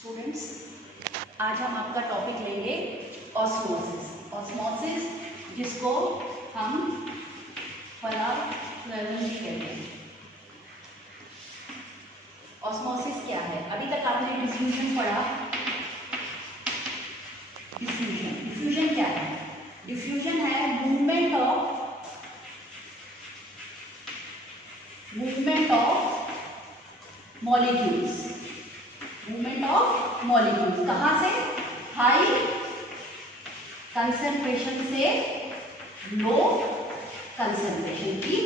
Students, आज हम आपका टॉपिक लेंगे ऑस्मोसिस। ऑस्मोसिस जिसको हम परागकरण भी कहते हैं। ऑस्मोसिस क्या है? अभी तक आपने डिफ्यूजन पढ़ा। डिफ्यूजन क्या है? डिफ्यूजन है movement of molecules. Movement of molecules कहाँ से? हाई कंसंट्रेशन से लो कंसंट्रेशन की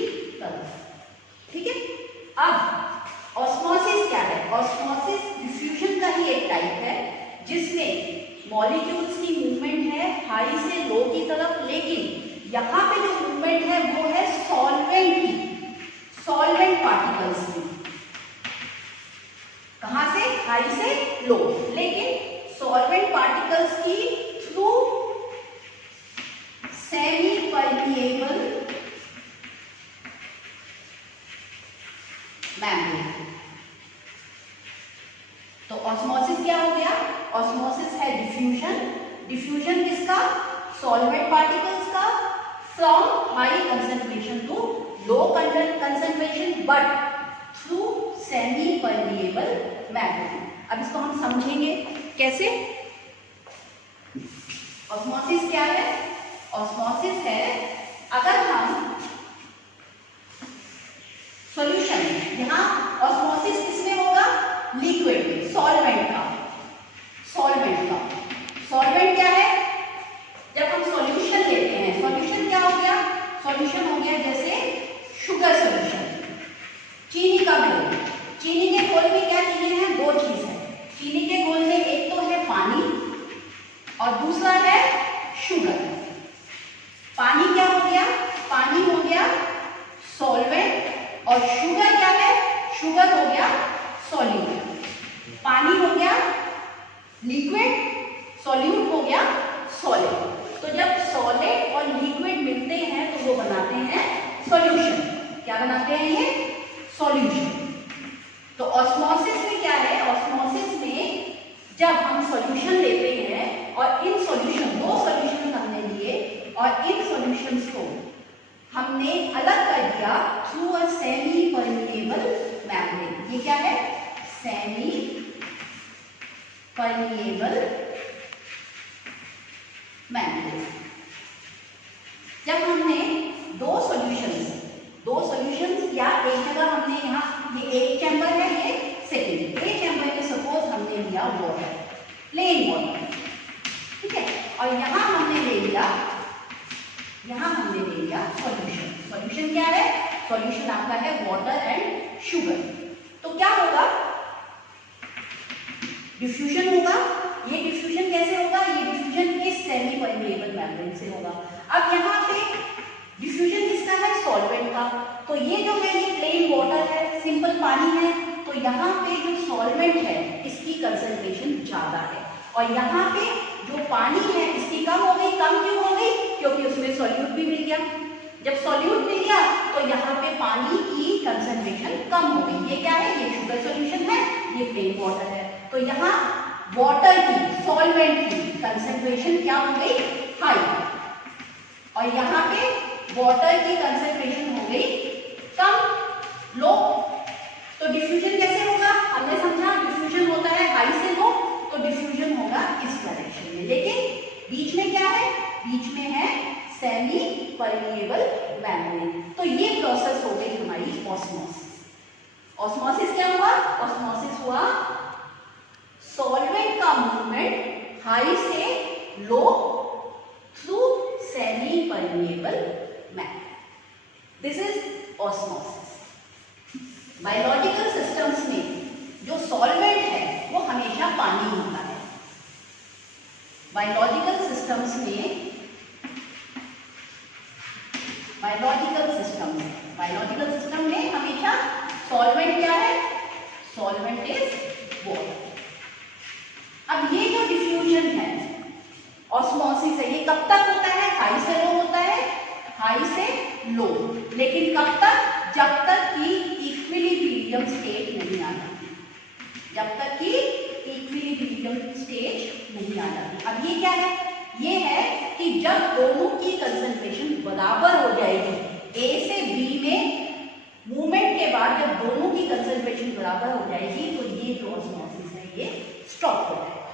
तरफ। ठीक है। अब ऑस्मोसिस क्या है? ऑस्मोसिस डिफ्यूजन का ही एक टाइप है जिसमें मॉलिक्यूल्स की मूवमेंट है हाई से लो की तरफ, लेकिन यहाँ पे जो मूवमेंट है वो है सॉल्वेंट की, सॉल्वेंट पार्टिकल्स की। कहां से? हाई से लो, लेकिन सॉल्वेंट पार्टिकल्स की थ्रू सेमी परमिएबल मेम्ब्रेन। तो ऑस्मोसिस क्या हो गया? ऑस्मोसिस है डिफ्यूजन। डिफ्यूजन किसका? सॉल्वेंट पार्टिकल्स का from high concentration to low concentration but through semi permeable membrane. अब इसको हम समझेंगे कैसे। ऑस्मोसिस क्या है? ऑस्मोसिस है अगर हम सॉल्यूशन, यहां ऑस्मोसिस किसमें होगा? लिक्विड सॉल्वेंट का। सॉल्वेंट क्या है? जब हम सॉल्यूशन लेते हैं, सॉल्यूशन क्या हो गया? सॉल्यूशन हो गया जैसे शुगर सॉल्यूशन, चीनी का घोल। चीनी के घोल में क्या चीजें हैं? दो चीज है चीनी के घोल में, एक तो है पानी और दूसरा है शुगर। पानी क्या हो गया? पानी हो गया सॉल्वेंट और शुगर क्या है? शुगर हो गया सॉल्यूट। पानी हो गया लिक्विड, सॉल्यूट हो गया सॉलिड। तो जब सॉलिड और लिक्विड मिलते हैं तो वो बनाते हैं सॉल्यूशन। क्या बनाते हैं ये? सॉल्यूशन। तो ऑस्मोसिस में क्या है? ऑस्मोसिस में जब हम सॉल्यूशन लेते हैं और इन सॉल्यूशन, दो सॉल्यूशन हमने लिए और इन सॉल्यूशंस को हमने अलग कर दिया through a semi permeable membrane. ये क्या है? Semi permeable membrane. जब हमने दो सॉल्यूशंस या एक जगह हमने यहाँ, ये एक चैम्बर है, ये सेकेंड, एक चैम्बर में सपोज हमने लिया वाटर, प्लेन वाटर, ठीक है, और यहाँ हमने ले लिया सॉल्यूशन। सॉल्यूशन क्या है? सॉल्यूशन आपका है वाटर एंड शुगर। तो क्या होगा? डिफ्यूजन होगा। ये डिफ्यूजन कैसे होगा? ये डिफ्यूजन इस सेमी परमिएबल मेम्ब्रेन से होगा। अब यहाँ पे डिफ्यूजन किसका है? सॉल्वेंट का। तो ये जो है ये प्लेन वाटर है, सिंपल पानी है, तो यहाँ पे जो सॉल्वेंट है इसकी कंसंट्रेशन ज्यादा है और यहाँ पे जो पानी है इसकी कम हो गई। कम क्यों हो गई? क्योंकि उसमें सॉल्यूट भी मिल गया। जब सॉल्यूट मिल गया तो यहाँ पे पानी की कंसंट्रेशन कम हो गई। ये क्या है? ये शुगर सॉल्यूशन है, ये प्लेन वाटर है। तो यहाँ वाटर की, सॉल्वेंट की कंसंट्रेशन क्या हो गई? हाई, और यहाँ पे वाटर की कंसंट्रेशन हो गई कम, लो। तो डिफ्यूजन कैसे होगा? हमने समझा डिफ्यूजन होता है हाई से लो, तो डिफ्यूजन होगा इस डायरेक्शन में, लेकिन बीच में क्या है? बीच में है सेमी परमिएबल मेम्ब्रेन। तो ये प्रोसेस हो गई हमारी ऑस्मोसिस। ऑस्मोसिस क्या हुआ? ऑस्मोसिस हुआ सॉल्वेंट का मूवमेंट हाई से low through semi permeable membrane. This is osmosis. Biological systems में जो सॉल्वेंट है वो हमेशा पानी होता है। बायोलॉजिकल सिस्टम्स में हमेशा सॉल्वेंट क्या है? Solvent is water. अब ये जो डिफ्यूजन है, ऑस्मोसिस है, ये कब तक होता है? हाई से लो होता है, हाई से लो, लेकिन कब तक? जब तक कि इक्विलिब्रियम स्टेट नहीं आ जाती। जब तक कि इक्विलिब्रियम क्या है? ये है कि जब दोनों की कंसंट्रेशन बराबर हो जाएगी, ए से बी में मूवमेंट के बाद जब दोनों की कंसंट्रेशन बराबर हो जाएगी तो ये जो ऑस्मोसिस है ये स्टॉप हो जाएगा।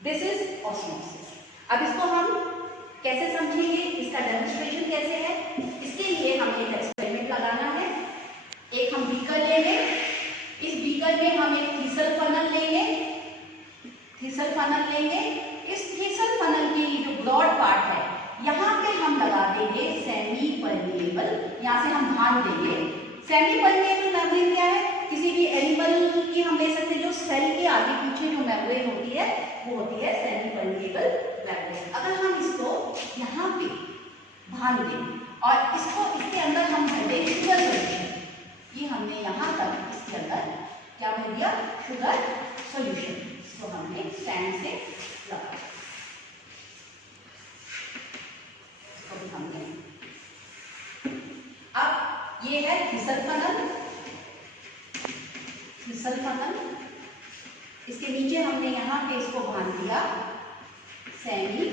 This is osmosis. अब इसको हम कैसे समझेंगे, इसका डेमोन्स्ट्रेशन कैसे है, इसके लिए हमें एक एक्सपेरिमेंट लगाना है। एक हम बीकर लेंगे, इस बीकर में हम एक थीसल फनल लेंगे, थीसल फनल लेंगे। इस थीसल फनल की जो ब्रॉड पार्ट है यहाँ पे हम लगा देंगे सेमी परमिएबल, यहाँ से हम भान देंगे। सेमी परमिएबल मेम्ब्रेन क्या है? किसी भी एनिमल की हम ले सकते हैं, जो सेल के आगे पीछे जो मेम्ब्रेन होती है वो होती है सेमी परमिएबल मेम्ब्रेन। अगर हम इसको यहाँ पे भान दें और इसको इसके अंदर हम भर दें शुगर सोल्यूशन, ये हमने यहाँ तक इसके अंदर क्या भर दिया? Sugar solution. इसको हमने स्टैंड से लगा, इसको भी हमने। अब ये है थीसल फनल, थीसल फनल, इसके नीचे हमने यहाँ पे इसको बांध दिया सेमी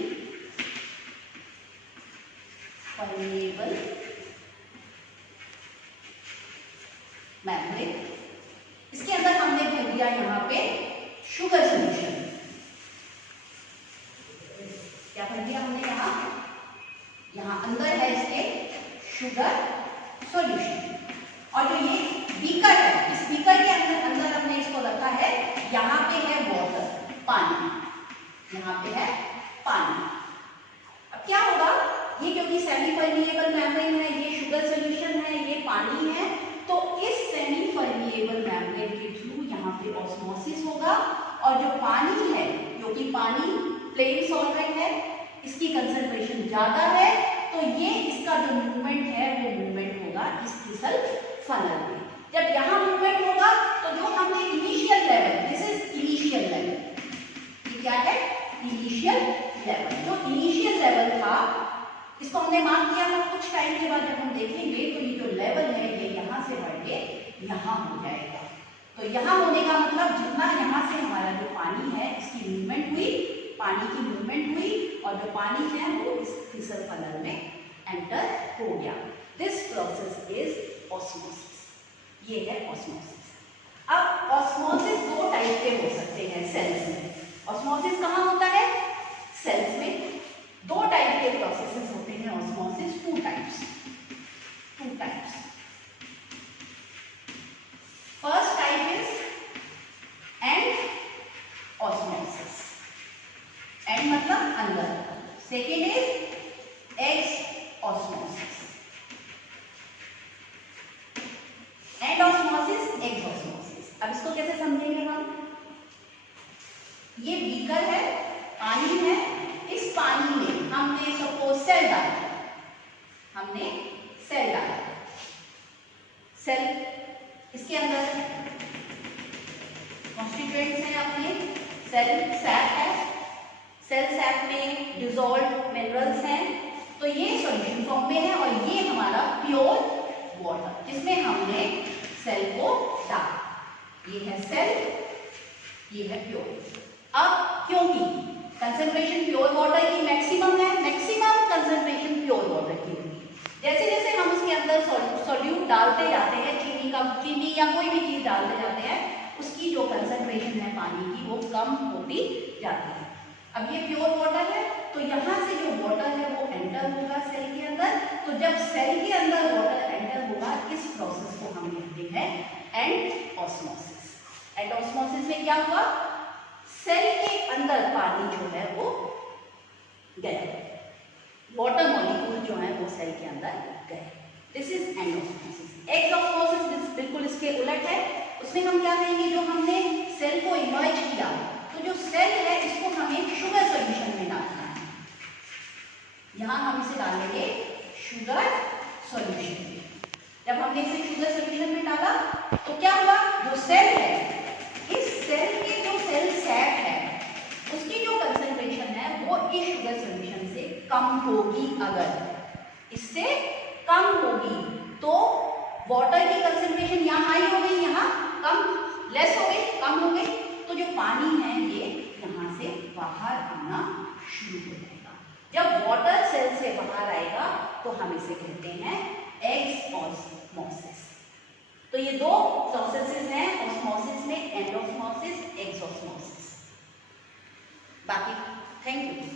परमिएबल मेम्ब्रेन। इसके अंदर हमने भर दिया यहाँ पे शुगर सोल्यूशन। क्या भर दिया हमने? यहाँ अंदर है इसके शुगर सोल्यूशन। और जो ये बीकर है, इस बीकर के अंदर हमने इसको रखा है, यहाँ पे है वाटर, पानी, यहाँ पे है पानी। अब क्या होगा, ये क्योंकि सेमी परमिएबल मेम्ब्रेन है, ये शुगर सोल्यूशन है, ये पानी है, तो इस सेमी परमिएबल मेम्ब्रेन के थ्रू यहाँ पे ऑस्मोसिस होगा और जो पानी है, क्योंकि पानी प्लेन सॉल्वेंट है, इसकी कंसंट्रेशन ज्यादा है, तो ये इसका जो मूवमेंट है वो मूवमेंट होगा इस थीसल फनल में। जब यहाँ मूवमेंट होगा तो जो हमने initial level, this is initial level, ये क्या है? Initial level. जो इनिशियल लेवल था इसको हमने मार्क किया था, कुछ टाइम के बाद जब हम देखेंगे तो ये जो लेवल है ये यहाँ से बढ़ के यहाँ हो जाएगा। तो यहाँ होने का मतलब जितना यहाँ से हमारा जो पानी है इसकी मूवमेंट हुई, पानी की मूवमेंट हुई और जो पानी है वो इस थीसल फनल में एंटर हो गया। This process is osmosis. ये है ऑस्मोसिस। अब ऑस्मोसिस दो टाइप के हो सकते हैं सेल्स में। ऑस्मोसिस कहाँ होता है? सेल्स में। दो टाइप के प्रोसेसेस होते हैं osmosis, two types. First type is and osmosis. And मतलब अंदर। Second is x osmosis. And osmosis, x osmosis. अब इसको कैसे समझेंगे हम? ये बीकर है, पानी है, इस पानी में हमने सपोज सेल डाला, हमने सेल डाला, सेल इसके अंदर कॉन्स्टिट्यूएंट्स हैं अपने, सेल सैप है, सेल सैप में डिसॉल्व्ड मिनरल्स हैं, तो ये सॉल्यूशन फॉर्म में है और ये हमारा प्योर वाटर जिसमें हमने सेल को डाला। ये है सेल, ये है प्योर। अब क्योंकि कंसंट्रेशन प्योर वाटर की मैक्सिमम है, मैक्सिमम कंसंट्रेशन प्योर वाटर की होगी। जैसे जैसे हम उसके अंदर सॉल्यूट डालते जाते हैं, चीनी या कोई भी चीज डालते जाते हैं, उसकी जो कंसंट्रेशन है पानी की वो कम होती जाती है। अब ये प्योर वाटर है तो यहाँ से जो वाटर है वो एंटर होगा सेल के अंदर। तो जब सेल के अंदर वाटर एंटर होगा, इस प्रोसेस को हम कहते हैं एंड ऑस्मोसिस। एंड ऑस्मोसिस में क्या हुआ? सेल के अंदर पानी जो है वो गया, वाटर मॉलिक्यूल जो है वो सेल के अंदर गए। This is and osmosis. X osmosis बिल्कुल इसके उलट है। उसमें हम क्या कहेंगे, जो हमने सेल को इमर्ज किया, तो जो सेल है इसको हमें शुगर सॉल्यूशन में डालना है। यहाँ हम इसे डालेंगे शुगर सॉल्यूशन। जब हमने इसे शुगर सॉल्यूशन में डाला तो क्या हुआ, जो सेल है, इस सेल के जो सेल सैप है उसकी जो कंसंट्रेशन है वो इस शुगर सॉल्यूशन से कम होगी। अगर इससे कम होगी तो वाटर की कंसंट्रेशन यहाँ हाई हो गई, यहाँ कम, लेस हो गई, कम हो गई, तो जो पानी है ये यहाँ से बाहर आना बाहर आएगा तो हम इसे कहते हैं एक्सऑस्मोसिस। तो ये दो प्रोसेसेस हैं ऑस्मोसिस में, एंडोस्मोसिस, एक्सऑस्मोसिस। बाकी थैंक यू।